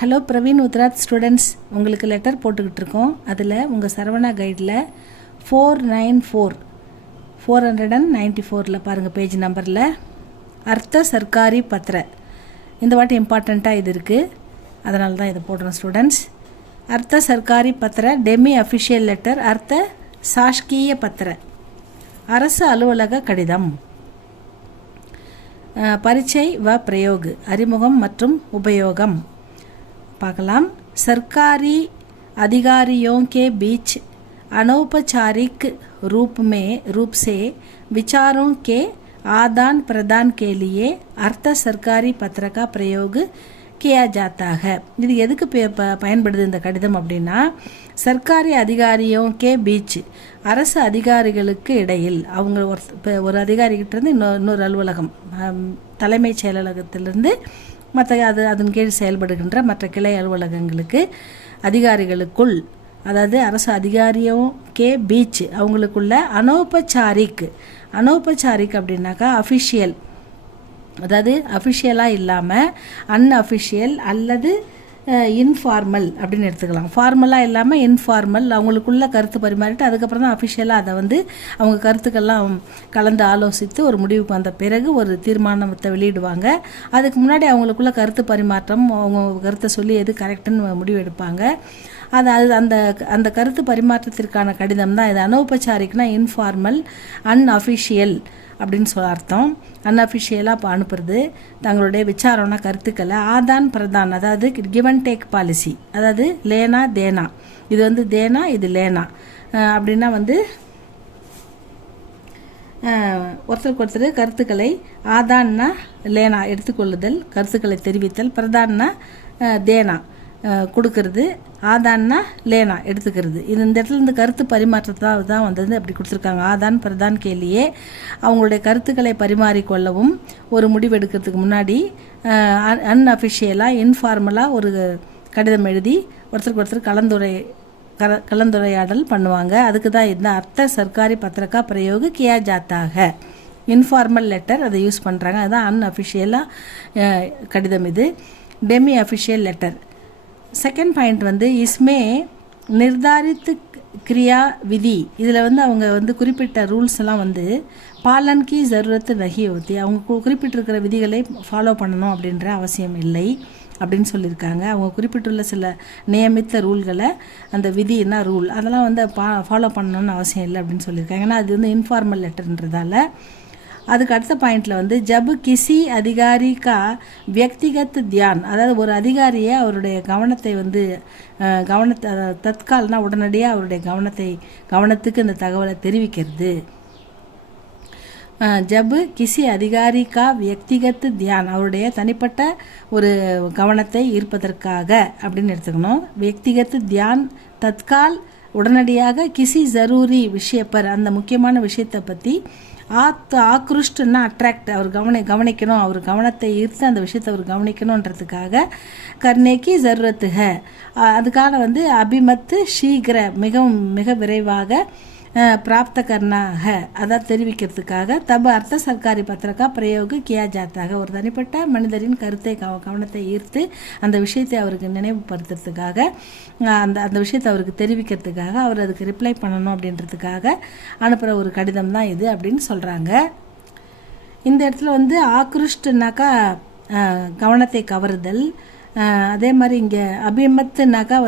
Hello Praveen Uttarardh students, உங்களுக்கு letter போட்டுக்கிட்டு இருக்கோம். அதில் உங்கள் சரவணா கைடில் 494 பாருங்கள், பேஜ் நம்பரில் அர்த்த சர்க்காரி பத்திர இந்த வாட்டி இம்பார்ட்டண்ட்டாக இது இருக்குது, அதனால தான் இதை போடுறோம் ஸ்டூடெண்ட்ஸ். அர்த்த சர்க்காரி பத்திர டெமி அஃபிஷியல் லெட்டர், அர்த்த சாஷ்கீய பத்திர அரசு அலுவலக கடிதம். பரிச்சை வ பிரயோக் அறிமுகம் மற்றும் உபயோகம் பார்க்கலாம். सरकारी अधिकारियों के बीच अनौपचारिक रूप से विचारों के आदान प्रदान के लिए अर्थ सरकारी पत्र का प्रयोग किया जाता है. இது எதுக்கு பயன்படுது இந்த கடிதம் அப்படின்னா, சர்க்காரி அதிகாரியோங்கே பீச் அரசு அதிகாரிகளுக்கு இடையில், அவங்க ஒரு அதிகாரிகிட்ட இருந்து இன்னொரு அலுவலகம், தலைமைச் செயலகத்திலிருந்து மற்ற அதன் கீழ் செயல்படுகின்ற மற்ற கிளை அலுவலகங்களுக்கு அதிகாரிகளுக்குள், அதாவது அரசு அதிகாரியும் கே பீச் அவங்களுக்குள்ள அனௌபச்சாரிக் அப்படின்னாக்கா அஃபிஷியல், அதாவது அஃபிஷியலாக இல்லாமல் அன்அஃபிஷியல் அல்லது இன்ஃபார்மல் அப்படின்னு எடுத்துக்கலாம். ஃபார்மலாக இல்லாமல் இன்ஃபார்மல், அவங்களுக்குள்ள கருத்து பரிமாறிட்டு அதுக்கப்புறம் தான் அஃபிஷியலாக அதை அவங்க கருத்துக்கெல்லாம் கலந்து ஆலோசித்து ஒரு முடிவுக்கு வந்த பிறகு ஒரு தீர்மானத்தை வெளியிடுவாங்க. அதுக்கு முன்னாடி அவங்களுக்குள்ள கருத்து பரிமாற்றம், அவங்க கருத்தை சொல்லி எது கரெக்டுன்னு முடிவு எடுப்பாங்க. அது அந்த கருத்து பரிமாற்றத்திற்கான கடிதம் தான் இது. அனௌபச்சாரிக்னா இன்ஃபார்மல், அன்அஃபிஷியல் அப்படின்னு சொல்ல அர்த்தம். அன்அஃபிஷியலாக அனுப்புறது தங்களுடைய விசாரணை கருத்துக்களை. ஆதான் பிரதான், அதாவது கிவ் அண்ட் டேக் பாலிசி, அதாவது லேனா தேனா, இது தேனா, இது லேனா அப்படின்னா ஒருத்தருக்கு ஒருத்தர் கருத்துக்களை, ஆதான்னா லேனா எடுத்துக்கொள்ளுதல், கருத்துக்களை தெரிவித்தல், பிரதான்னா தேனா கொடுக்கறது, ஆதான்னா லேனா எடுத்துக்கிறது. இந்த இடத்துல இந்த கருத்து பரிமாற்றத்தான் தான் அப்படி கொடுத்துருக்காங்க. ஆதான் பிரதான் கேலியே அவங்களுடைய கருத்துக்களை பரிமாறிக்கொள்ளவும் ஒரு முடிவு எடுக்கிறதுக்கு முன்னாடி அன்அஃபிஷியலாக இன்ஃபார்மலாக ஒரு கடிதம் எழுதி ஒருத்தருக்கு ஒருத்தர் கலந்துரையாடல் பண்ணுவாங்க. அதுக்கு தான் இந்த அர்த்த சர்க்காரி பத்திரக்கா பிரயோக கியா ஜாத்தாக, இன்ஃபார்மல் லெட்டர் அதை யூஸ் பண்ணுறாங்க. அதுதான் அன்அஃபிஷியலாக கடிதம். இது demi official letter. Second point இஸ்மே நிர்தாரித்து கிரியா விதி, இதில் அவங்க குறிப்பிட்ட ரூல்ஸ் எல்லாம் பாலன் கி ஜரூரத்து நஹி ஹோத்தி, அவங்க குறிப்பிட்டிருக்கிற விதிகளை ஃபாலோ பண்ணணும் அப்படின்ற அவசியம் இல்லை அப்படின்னு சொல்லியிருக்காங்க. அவங்க குறிப்பிட்டுள்ள சில நியமித்த ரூல்களை, அந்த விதினா ரூல், அதெல்லாம் ஃபாலோ பண்ணணும்னு அவசியம் இல்லை அப்படின்னு சொல்லியிருக்காங்க. ஏன்னா அது இன்ஃபார்மல் லெட்டர்ன்றதால. அதுக்கு அடுத்த பாயிண்டில் ஜப் கிசி அதிகாரி கா வியக்திகத் தியான், அதாவது ஒரு அதிகாரியை அவருடைய கவனத்தை தற்கால்னா உடனடியாக அவருடைய கவனத்துக்கு இந்த தகவலை தெரிவிக்கிறது. ஜப் கிசி அதிகாரி கா வியக்திகத் தியான், அவருடைய தனிப்பட்ட ஒரு கவனத்தை ஈர்ப்பதற்காக அப்படின்னு எடுத்துக்கணும். வியக்திகத் தியான் தற்கால் உடனடியாக, கிசி ஜரூரி விஷயப்பர் அந்த முக்கியமான விஷயத்தை பற்றி, ஆக்ருஷ்ட்னா அட்ராக்ட், அவர் கவனிக்கணும், அவர் கவனத்தை ஈர்த்து அந்த விஷயத்தை அவர் கவனிக்கணுன்றதுக்காக, கர்னேக்கி ஜரூரத்துக அதுக்காக அபிமத்து சீக்கிர மிக விரைவாக, பிராப்த கர்னாக அதாவது தெரிவிக்கிறதுக்காக, தப அர்த்த சர்க்காரி பத்திரக்கா பிரயோக கியா ஜாத்தாக, ஒரு தனிப்பட்ட மனிதரின் கவனத்தை ஈர்த்து அந்த விஷயத்தை அவருக்கு நினைவுபடுத்துறதுக்காக, அந்த விஷயத்தை அவருக்கு தெரிவிக்கிறதுக்காக, அவர் அதுக்கு ரிப்ளை பண்ணணும் அப்படின்றதுக்காக அனுப்புகிற ஒரு கடிதம் தான் இது அப்படின்னு சொல்கிறாங்க. இந்த இடத்துல ஆக்ருஷ்ட்னாக்கா கவனத்தை கவருதல், அதே மாதிரி இங்கே அபிமத்துனாக்கா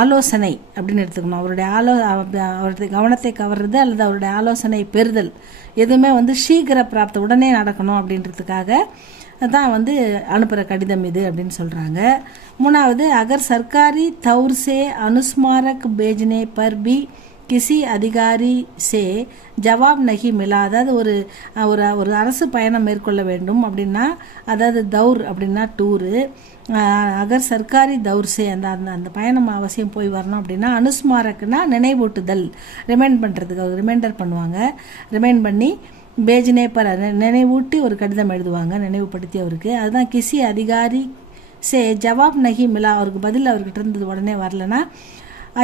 ஆலோசனை அப்படின்னு எடுத்துக்கணும். அவருடைய கவனத்தை கவர்றது அல்லது அவருடைய ஆலோசனை பெறுதல், எதுவுமே சீக்கிர பிராப்த உடனே நடக்கணும் அப்படின்றதுக்காக தான் அனுப்புகிற கடிதம் இது அப்படின்னு சொல்கிறாங்க. மூணாவது, அகர் சர்க்காரி தௌர் சே அனுஸ்மாரக் பேஜ்னே பர் பி கிசி அதிகாரி சே ஜவாப் நகி மிலா, அதாவது ஒரு அரசு பயணம் மேற்கொள்ள வேண்டும் அப்படின்னா, அதாவது தௌர் அப்படின்னா டூரு, அகர் சர்க்காரி தௌர் சே அந்த பயணம் அவசியம் போய் வரணும் அப்படின்னா, அனுஸ்மாரக்குனா நினைவூட்டுதல், ரிமைண்ட் பண்ணுறதுக்கு அவர் ரிமைண்டர் பண்ணுவாங்க. ரிமைண்ட் பண்ணி பேஜ்னே பர் நினைவூட்டி ஒரு கடிதம் எழுதுவாங்க, நினைவுபடுத்தி அவருக்கு. அதுதான் கிசி அதிகாரி சே ஜவாப் நகி மிலா, அவருக்கு பதில் அவர்கிட்ட இருந்தது உடனே வரலன்னா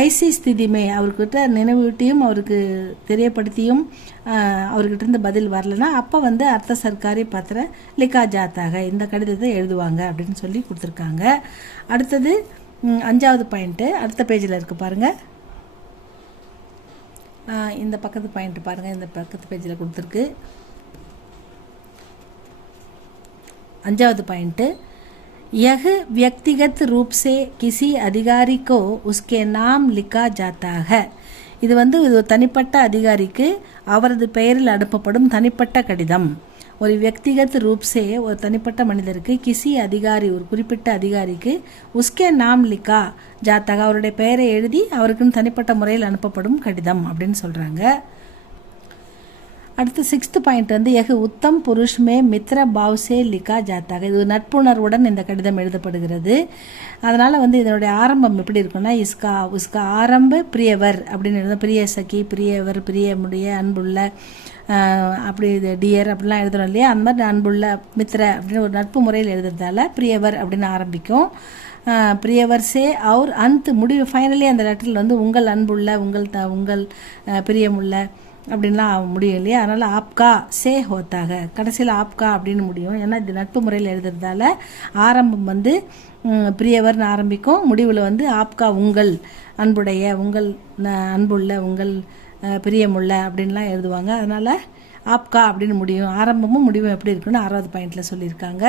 ஐசி ஸ்திதிமே அவர்கிட்ட நினைவூட்டியும் அவருக்கு தெரியப்படுத்தியும் அவர்கிட்ட இருந்து பதில் வரலன்னா அப்போ வந்து அர்த்த சர்க்காரி பத்திர லிக்கா ஜாத்தாக இந்த கடிதத்தை எழுதுவாங்க அப்படின்னு சொல்லி கொடுத்துருக்காங்க. அடுத்தது 5வது பாயிண்ட்டு அடுத்த பேஜில் இருக்குது பாருங்கள். இந்த பக்கத்து பாயிண்ட் பாருங்கள், இந்த பக்கத்து பேஜில் கொடுத்துருக்கு. 5வது பாயிண்ட்டு यह व्यक्तिगत रूप से किसी अधिकारी को उसके नाम लिखा जाता है. இது வந்து ஒரு தனிப்பட்ட அதிகாரிக்கு அவரது பெயரில் அனுப்பப்படும் தனிப்பட்ட கடிதம். ஒரு व्यक्तिगत रूप से ஒரு தனிப்பட்ட மனிதருக்கு கிசி அதிகாரி ஒரு குறிப்பிட்ட அதிகாரிக்கு உஸ்கே நாம் லிக்கா ஜாத்தாக அவருடைய பெயரை எழுதி அவருக்குன்னு தனிப்பட்ட முறையில் அனுப்பப்படும் கடிதம் அப்படின்னு சொல்கிறாங்க. அடுத்து 6th பாயிண்ட் வந்து எஹ் உத்தம் புருஷ்மே மித்ர பாவ்சே லிக்கா ஜாத்தாக. இது நட்புணர்வுடன் இந்த கடிதம் எழுதப்படுகிறது. அதனால் வந்து இதனுடைய ஆரம்பம் எப்படி இருக்குன்னா உஸ்கா ஆரம்ப பிரியவர் அப்படின்னு எழுத பிரிய சகி பிரியவர் பிரியமுடைய அன்புள்ள அப்படி இது டியர் அப்படிலாம் எழுதுறோம் இல்லையா, அந்த மாதிரி அன்புள்ள மித்ர அப்படின்னு ஒரு நட்பு முறையில் எழுதுறதால பிரியவர் அப்படின்னு ஆரம்பிக்கும். பிரியவர் சே அவர் அந்த முடிவு ஃபைனலி அந்த லெட்டரில் வந்து உங்கள் அன்புள்ள உங்கள் பிரியமுள்ள அப்படின்லாம் முடியும் இல்லையா. அதனால் ஆப்கா சே ஹோத்தாக கடைசியில் ஆப்கா அப்படின்னு முடியும். ஏன்னா இது நட்பு முறையில் எழுதுறதால ஆரம்பம் வந்து பிரியவர்னு ஆரம்பிக்கும், முடிவில் வந்து ஆப்கா உங்கள் அன்புடைய உங்கள் அன்புள்ள உங்கள் பிரியமுள்ள அப்படின்லாம் எழுதுவாங்க. அதனால் ஆப்கா அப்படின்னு முடியும். ஆரம்பமும் முடிவும் எப்படி இருக்குன்னு 6வது பாயிண்டில் சொல்லியிருக்காங்க.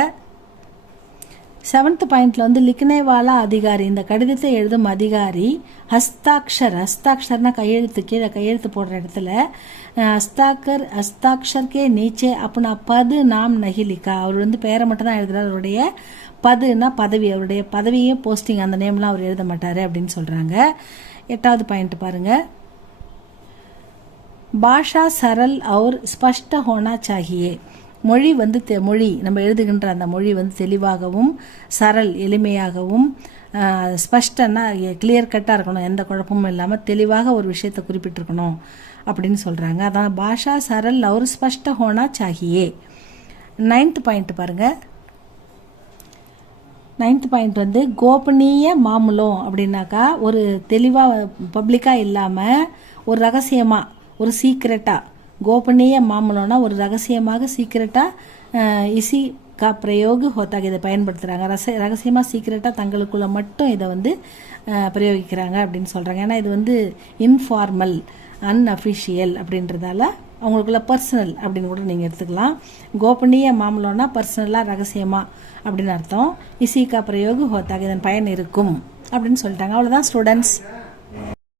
7th பாயிண்டில் வந்து லிக்னேவாலா அதிகாரி இந்த கடிதத்தை எழுதும் அதிகாரி ஹஸ்தாக்ஷர்னா கையெழுத்து கீழே கையெழுத்து போடுற இடத்துல ஹஸ்தாக்ஷர்கே நீச்சே அப்படின்னா பது நாம் நகிலிக்கா அவர் வந்து பெயரை மட்டும் தான் எழுதுறாரு. அவருடைய பதுன்னா பதவி, அவருடைய பதவியும் போஸ்டிங் அந்த நேம்லாம் அவர் எழுத மாட்டார் அப்படின்னு சொல்கிறாங்க. 8வது பாயிண்ட் பாருங்கள். பாஷா சரல் और ஸ்பஷ்ட होना चाहिए. மொழி வந்து மொழி நம்ம எழுதுகின்ற அந்த மொழி வந்து தெளிவாகவும் சரல் எளிமையாகவும் ஸ்பஷ்டன்னா கிளியர் கட்டாக இருக்கணும், எந்த குழப்பமும் இல்லாமல் தெளிவாக ஒரு விஷயத்தை குறிப்பிட்டிருக்கணும் அப்படின்னு சொல்கிறாங்க. அதான் பாஷா சரல் और ஸ்பஷ்ட होना चाहिए. 9th பாயிண்ட் பாருங்கள். 9th பாயிண்ட் வந்து கோபனீய மாமுலம் அப்படின்னாக்கா ஒரு தெளிவாக பப்ளிக்காக இல்லாமல் ஒரு ரகசியமாக ஒரு சீக்ரெட்டாக கோபனீய மாமூலம்னா ஒரு ரகசியமாக சீக்கிரட்டாக இசி கா பிரயோக ஹோத்தாக இதை பயன்படுத்துகிறாங்க. ரகசியமாக சீக்கிரட்டாக தங்களுக்குள்ளே மட்டும் இதை வந்து பிரயோகிக்கிறாங்க அப்படின்னு சொல்கிறாங்க. ஏன்னா இது வந்து இன்ஃபார்மல் அன்அஃபிஷியல் அப்படின்றதால அவங்களுக்குள்ள பர்சனல் அப்படின்னு கூட நீங்கள் எடுத்துக்கலாம். கோபனீய மாமூலம்னா பர்சனலாக ரகசியமாக அப்படின்னு அர்த்தம். இசி கா பிரயோக ஹோத்தாக இதன் பயன் இருக்கும் அப்படின்னு சொல்லிட்டாங்க. அவ்வளோதான் ஸ்டூடெண்ட்ஸ்.